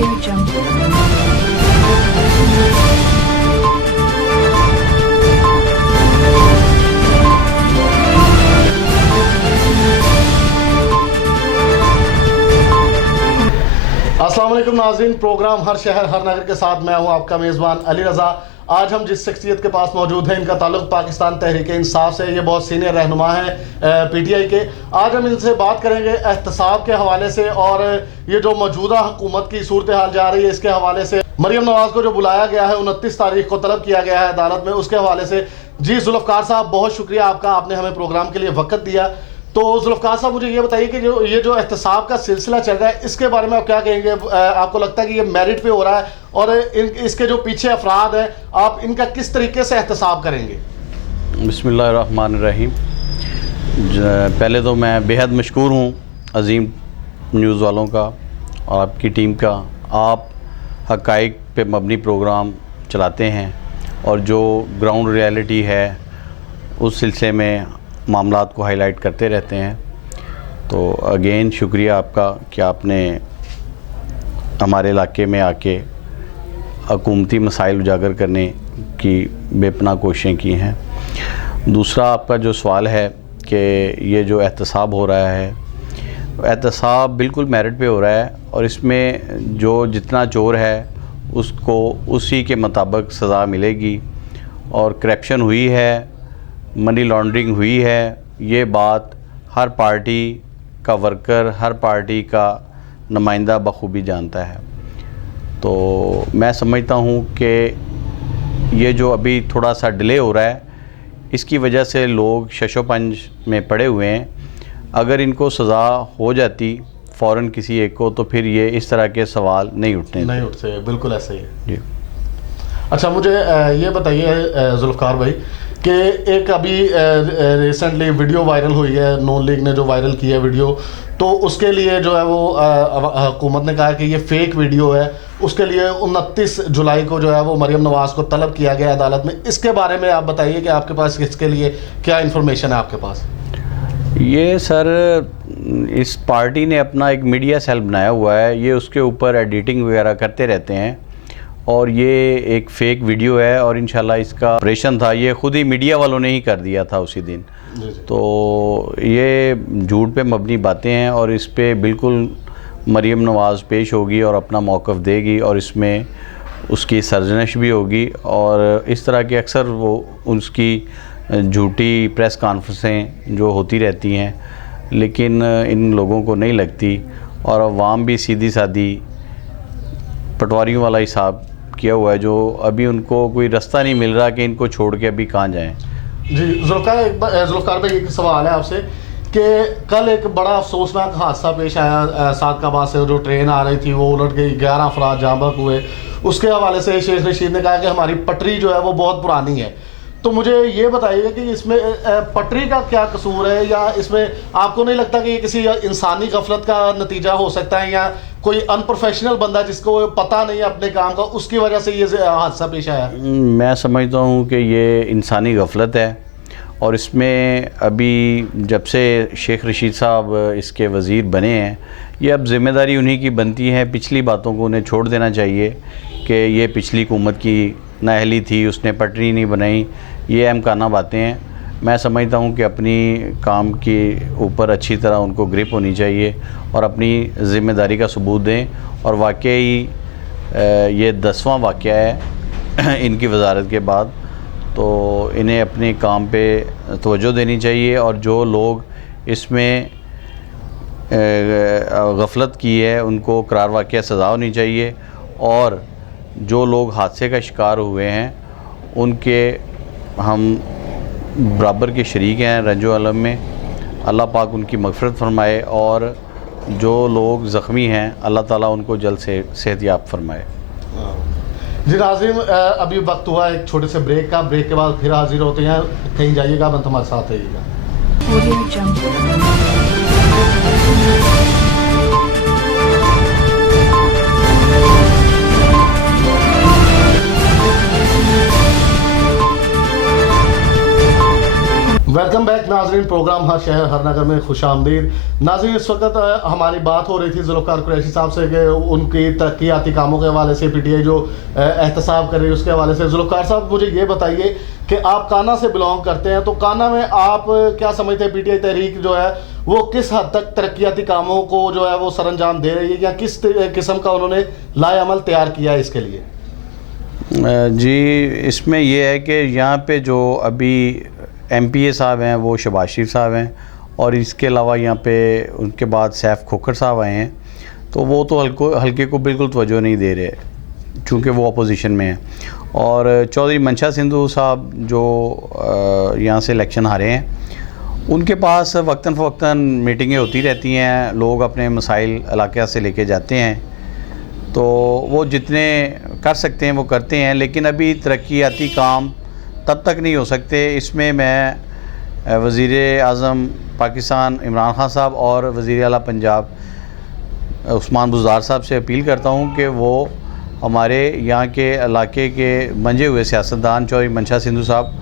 Audio Jungle. अस्सलाम वालेकुम नाज़रीन, प्रोग्राम हर शहर हर नगर के साथ मैं हूं आपका मेज़बान अली रज़ा। आज हम जिस शख्सियत के पास मौजूद हैं इनका ताल्लुक पाकिस्तान तहरीक इंसाफ से, ये बहुत सीनियर रहनुमा हैं पीटीआई के। आज हम इनसे बात करेंगे एहतसाब के हवाले से और ये जो मौजूदा हुकूमत की सूरत हाल जा रही है इसके हवाले से। मरियम नवाज़ को जो बुलाया गया है 29 तारीख को तलब किया गया है अदालत में, उसके हवाले से। जी जुल्फ़कार साहब, बहुत शुक्रिया आपका, आपने हमें प्रोग्राम के लिए वक्त दिया। तो जुल्फ़कार साहब, मुझे ये बताइए कि जो ये जो एहतसाब का सिलसिला चल रहा है इसके बारे में आप क्या कहेंगे? आपको लगता है कि ये मेरिट पे हो रहा है और इसके जो पीछे अफराद हैं आप इनका किस तरीके से एहतसाब करेंगे? बिस्मिल्लाहिर्रहमानिर्रहीम। पहले तो मैं बेहद मशकूर हूँ अज़ीम न्यूज़ वालों का और आपकी टीम का। आप हक़ाइक़ पे मबनी प्रोग्राम चलाते हैं और जो ग्राउंड रियलिटी है उस सिलसिले में मामलात को हाईलाइट करते रहते हैं। तो अगेन शुक्रिया आपका कि आपने हमारे इलाके में आके हुकूमती मसाइल उजागर करने की बेपनाह कोशिशें की हैं। दूसरा आपका जो सवाल है कि ये जो एहतसाब हो रहा है, एहतसाब बिल्कुल मेरिट पे हो रहा है और इसमें जो जितना चोर है उसको उसी के मुताबिक सज़ा मिलेगी। और करप्शन हुई है, मनी लॉन्ड्रिंग हुई है, ये बात हर पार्टी का वर्कर, हर पार्टी का नुमाइंदा बखूबी जानता है। तो मैं समझता हूँ कि ये जो अभी थोड़ा सा डिले हो रहा है इसकी वजह से लोग शशोपंज में पड़े हुए हैं। अगर इनको सज़ा हो जाती फ़ौरन किसी एक को तो फिर ये इस तरह के सवाल नहीं उठते। बिल्कुल ऐसा ही है जी। अच्छा, मुझे ये बताइए जुल्फ़कार भाई कि एक अभी रिसेंटली वीडियो वायरल हुई है, नून लीग ने जो वायरल की है वीडियो, तो उसके लिए जो है वो हुकूमत ने कहा कि ये फ़ेक वीडियो है। उसके लिए 29 जुलाई को जो है वो मरियम नवाज़ को तलब किया गया अदालत में। इसके बारे में आप बताइए कि आपके पास इसके लिए क्या इन्फॉर्मेशन है आपके पास? ये सर, इस पार्टी ने अपना एक मीडिया सेल बनाया हुआ है, ये उसके ऊपर एडिटिंग वगैरह करते रहते हैं और ये एक फ़ेक वीडियो है और इंशाल्लाह इसका ऑपरेशन था, ये ख़ुद ही मीडिया वालों ने ही कर दिया था उसी दिन। तो ये झूठ पे मबनी बातें हैं और इस पे बिल्कुल मरियम नवाज़ पेश होगी और अपना मौक़िफ़ देगी और इसमें उसकी सरजनश भी होगी। और इस तरह के अक्सर वो उसकी झूठी प्रेस कॉन्फ्रेंसें जो होती रहती हैं लेकिन इन लोगों को नहीं लगती और अवाम भी सीधी सादी पटवारियों वाला हिसाब किया हुआ है, जो अभी उनको कोई रास्ता नहीं मिल रहा कि इनको छोड़ के अभी कहाँ जाएं। जी जुल्फ़कार भाई, एक सवाल है आपसे कि कल एक बड़ा अफसोसनाक हादसा पेश आया सादकाबाद से। जो ट्रेन आ रही थी वो उलट गई, 11 अफराद जाँ बहक हुए। उसके हवाले से शेख रशीद ने कहा कि हमारी पटरी जो है वो बहुत पुरानी है। तो मुझे ये बताइए कि इसमें पटरी का क्या कसूर है, या इसमें आपको नहीं लगता कि ये किसी इंसानी गफलत का नतीजा हो सकता है या कोई अनप्रोफेशनल बंदा जिसको पता नहीं है अपने काम का, उसकी वजह से ये हादसा पेश आया? मैं समझता हूँ कि ये इंसानी गफलत है और इसमें अभी जब से शेख रशीद साहब इसके वज़ीर बने हैं, ये अब ज़िम्मेदारी उन्हीं की बनती है। पिछली बातों को उन्हें छोड़ देना चाहिए कि ये पिछली हुकूमत की नाअहली थी, उसने पटरी नहीं बनाई, ये अहमकाना बातें हैं। मैं समझता हूँ कि अपनी काम के ऊपर अच्छी तरह उनको ग्रिप होनी चाहिए और अपनी ज़िम्मेदारी का सबूत दें। और वाकई ये 10वां वाक़या है इनकी वज़ारत के बाद, तो इन्हें अपने काम पे तवज्जो देनी चाहिए और जो लोग इसमें गफलत की है उनको करार वाक़या सज़ा होनी चाहिए और जो लोग हादसे का शिकार हुए हैं उनके हम बराबर के शरीक हैं रंजो अलम में। अल्लाह पाक उनकी मग़फ़िरत फरमाए और जो लोग ज़ख्मी हैं अल्लाह ताला उनको जल्द से सेहतयाब फरमाए। जी नाज़रीन, अभी वक्त हुआ एक छोटे से ब्रेक का। ब्रेक के बाद फिर हाजिर होते हैं। कहीं जाइएगा मत, हमारे साथ रहिएगा। Audio Jungle. वेलकम बैक नाज़रीन। नाज़रीन, प्रोग्राम हर शहर हर नगर में खुश आमदीद। नाज़रीन, इस वक्त हमारी बात हो रही थी ज़ुल्फ़िकार कुरैशी साहब से कि उनकी तरक्याती कामों के हवाले से PTI जो एहतसाब कर रही है उसके हवाले से। ज़ुल्फ़िकार साहब, मुझे ये बताइए कि आप काना से बिलोंग करते हैं, तो काना में आप क्या समझते हैं PTI तहरीक जो है वो किस हद तक तरक्याती कामों को जो है वो सरअंजाम दे रही है, या किस किस्म का उन्होंने लाएअमल तैयार किया है इसके लिए? जी, इसमें यह है कि यहाँ पे जो अभी MPA साहब हैं वो शहबाज शरीफ साहब हैं, और इसके अलावा यहाँ पे उनके बाद सैफ खोखर साहब आए हैं। तो वो तो हल्के को बिल्कुल तवज्जो नहीं दे रहे चूँकि वो अपोजिशन में हैं। और चौधरी मंशा सिंधु साहब जो यहाँ से इलेक्शन हारे हैं, उनके पास वक्तन फ़वक्तन मीटिंगें होती रहती हैं, लोग अपने मसाइल इलाके से लेके जाते हैं, तो वो जितने कर सकते हैं वो करते हैं, लेकिन अभी तरक्याती काम तब तक नहीं हो सकते। इसमें मैं वज़ीर आज़म पाकिस्तान इमरान खान साहब और वज़ीर आला पंजाब उस्मान बुज़दार साहब से अपील करता हूँ कि वो हमारे यहाँ के इलाके के मंजे हुए सियासतदान चौधरी मंशा सिंधु साहब,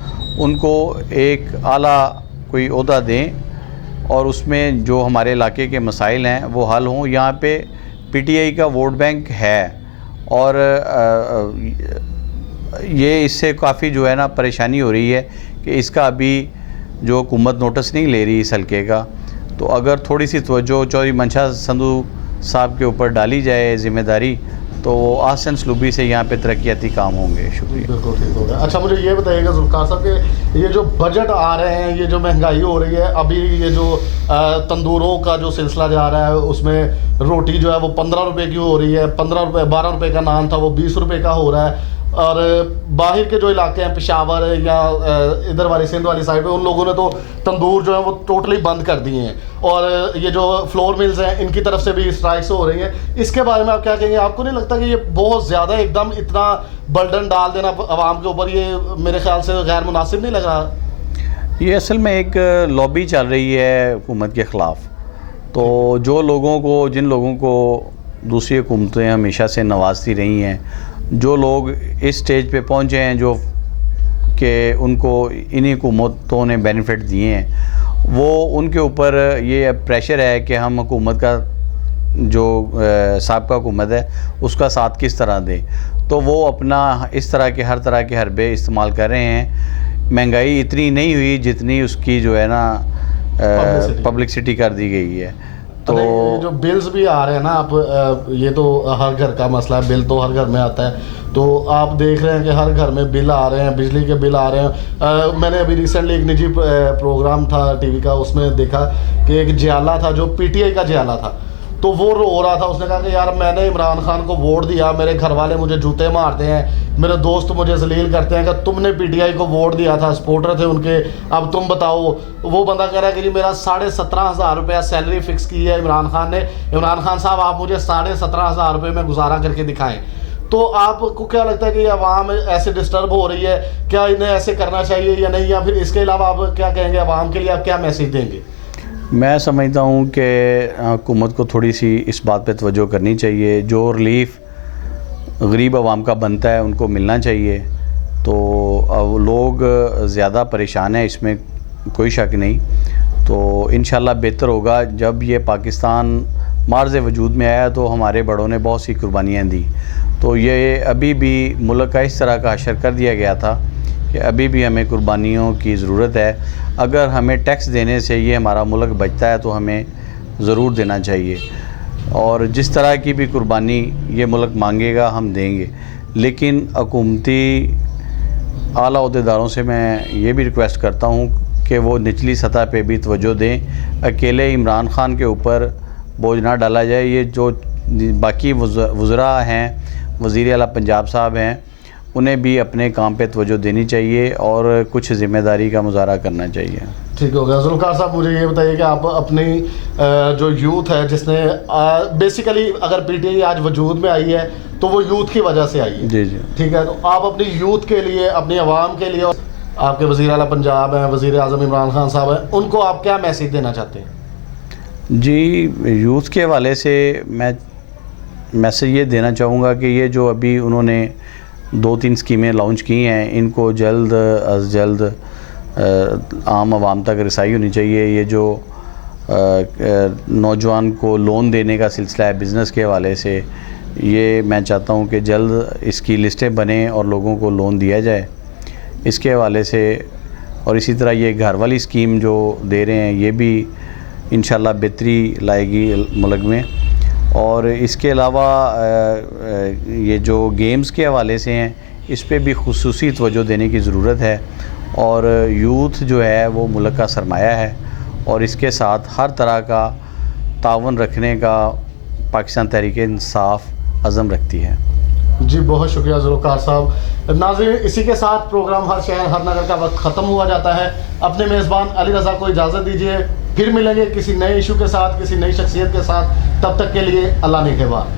उनको एक आला कोई ओहदा दें और उसमें जो हमारे इलाके के मसाइल हैं वो हल हों। यहाँ पे PTI का वोट बैंक है और ये इससे काफ़ी जो है ना परेशानी हो रही है कि इसका अभी जो हुकूमत नोटिस नहीं ले रही इस हल्के का। तो अगर थोड़ी सी तवज्जो चौधरी मंशा सिंधु साहब के ऊपर डाली जाए ज़िम्मेदारी, तो आसन सलूबी से यहाँ पे तरक्याती काम होंगे। शुक्रिया। बिल्कुल ठीक हो गया। अच्छा, मुझे ये बताइएगा ज़ुल्फ़िकार साहब कि ये जो बजट आ रहे हैं, ये जो महंगाई हो रही है, अभी ये जो तंदूरों का जो सिलसिला जा रहा है उसमें रोटी जो है वो 15 रुपये की हो रही है, 15 रुपये 12 रुपये का नान था वो 20 रुपये का हो रहा है। और बाहर के जो इलाके हैं पेशावर या इधर वाली सिंध वाली साइड पे, उन लोगों ने तो तंदूर जो है वो टोटली बंद कर दिए हैं, और ये जो फ्लोर मिल्स हैं इनकी तरफ से भी स्ट्राइक्स हो रही हैं। इसके बारे में आप क्या कहेंगे? आपको नहीं लगता कि ये बहुत ज़्यादा एकदम इतना बर्डन डाल देना आवाम के ऊपर, ये मेरे ख्याल से गैर मुनासिब नहीं लग रहा? ये असल में एक लॉबी चल रही है हुकूमत के ख़िलाफ़। तो जो लोगों को, जिन लोगों को दूसरी हुकूमतें हमेशा से नवाजती रही हैं, जो लोग इस स्टेज पे पहुँचे हैं जो कि उनको इन्हीं हुकूमतों ने बेनिफिट दिए हैं, वो उनके ऊपर ये प्रेशर है कि हम हुकूमत का जो साबिक़ा हुकूमत है उसका साथ किस तरह दें। तो वो अपना इस तरह के हर तरह के हरबे इस्तेमाल कर रहे हैं। महंगाई इतनी नहीं हुई जितनी उसकी जो है ना पब्लिसिटी कर दी गई है। तो जो बिल्स भी आ रहे हैं ना, आप ये तो हर घर का मसला है, बिल तो हर घर में आता है। तो आप देख रहे हैं कि हर घर में बिल आ रहे हैं, बिजली के बिल आ रहे हैं। मैंने अभी रिसेंटली एक निजी प्रोग्राम था TV का, उसमें देखा कि एक जियाला था जो PTI का जियाला था, तो वो रो रहा था। उसने कहा कि यार मैंने इमरान खान को वोट दिया, मेरे घर वाले मुझे जूते मारते हैं, मेरे दोस्त मुझे जलील करते हैं कि तुमने PTI को वोट दिया था, सपोर्टर थे उनके, अब तुम बताओ। वो बंदा कह रहा है कि जी मेरा 17,500 रुपया सैलरी फ़िक्स की है इमरान खान ने। इमरान खान साहब, आप मुझे 17,500 रुपये में गुजारा करके दिखाएं। तो आपको क्या लगता है कि ये आवाम ऐसे डिस्टर्ब हो रही है, क्या इन्हें ऐसे करना चाहिए या नहीं? या फिर इसके अलावा आप क्या कहेंगे आवाम के लिए, आप क्या मैसेज देंगे? मैं समझता हूँ कि हुकूमत को थोड़ी सी इस बात पे तवज्जो करनी चाहिए। जो रिलीफ़ गरीब आवाम का बनता है उनको मिलना चाहिए। तो अब लोग ज़्यादा परेशान हैं, इसमें कोई शक नहीं। तो इंशाल्लाह बेहतर होगा। जब ये पाकिस्तान मार्ज़ वजूद में आया तो हमारे बड़ों ने बहुत सी कुर्बानियाँ दी। तो ये अभी भी मुल्क का इस तरह का हशर कर दिया गया था कि अभी भी हमें कुर्बानियों की ज़रूरत है। अगर हमें टैक्स देने से ये हमारा मुल्क बचता है तो हमें ज़रूर देना चाहिए, और जिस तरह की भी कुर्बानी ये मुल्क मांगेगा हम देंगे। लेकिन हुकूमती आला ओहदेदारों से मैं ये भी रिक्वेस्ट करता हूँ कि वो निचली सतह पे भी तवज्जो दें। अकेले इमरान खान के ऊपर बोझ ना डाला जाए। ये जो बाकी वज़रा हैं, वज़ीर आला पंजाब साहब हैं, उन्हें भी अपने काम पे तवज्जो देनी चाहिए और कुछ ज़िम्मेदारी का मुजाहरा करना चाहिए। ठीक हो गया। ज़ुल्फ़िकार साहब, मुझे ये बताइए कि आप अपनी जो यूथ है जिसने बेसिकली अगर PTI आज वजूद में आई है तो वो यूथ की वजह से आई है। जी जी, ठीक है। तो आप अपनी यूथ के लिए, अपनी आवाम के लिए, आपके वज़ीर आला पंजाब हैं, वज़ीर आज़म इमरान खान साहब हैं, उनको आप क्या मैसेज देना चाहते हैं? जी, यूथ के हवाले से मैं मैसेज ये देना चाहूँगा कि ये जो अभी उन्होंने 2-3 स्कीमें लॉन्च की हैं, इनको जल्द अज़ जल्द आम आवाम तक रसाई होनी चाहिए। ये जो नौजवान को लोन देने का सिलसिला है बिज़नेस के हवाले से, ये मैं चाहता हूँ कि जल्द इसकी लिस्टें बने और लोगों को लोन दिया जाए इसके हवाले से। और इसी तरह ये घर वाली स्कीम जो दे रहे हैं ये भी इंशाल्लाह बेहतरी लाएगी मुल्क में। और इसके अलावा ये जो गेम्स के हवाले से हैं इस पे भी खुसूसी तवज्जो देने की ज़रूरत है। और यूथ जो है वो मुल्क का सरमाया है और इसके साथ हर तरह का तावन रखने का पाकिस्तान तहरीक इंसाफ अज़म रखती है। जी बहुत शुक्रिया ज़ुल्फ़िकार साहब। नाज़रीन, इसी के साथ प्रोग्राम हर शहर हर नगर का वक्त ख़त्म हुआ जाता है। अपने मेज़बान अली रज़ा को इजाज़त दीजिए, फिर मिलेंगे किसी नए इशू के साथ, किसी नई शख्सियत के साथ। तब तक के लिए अल्लाह निगहबान।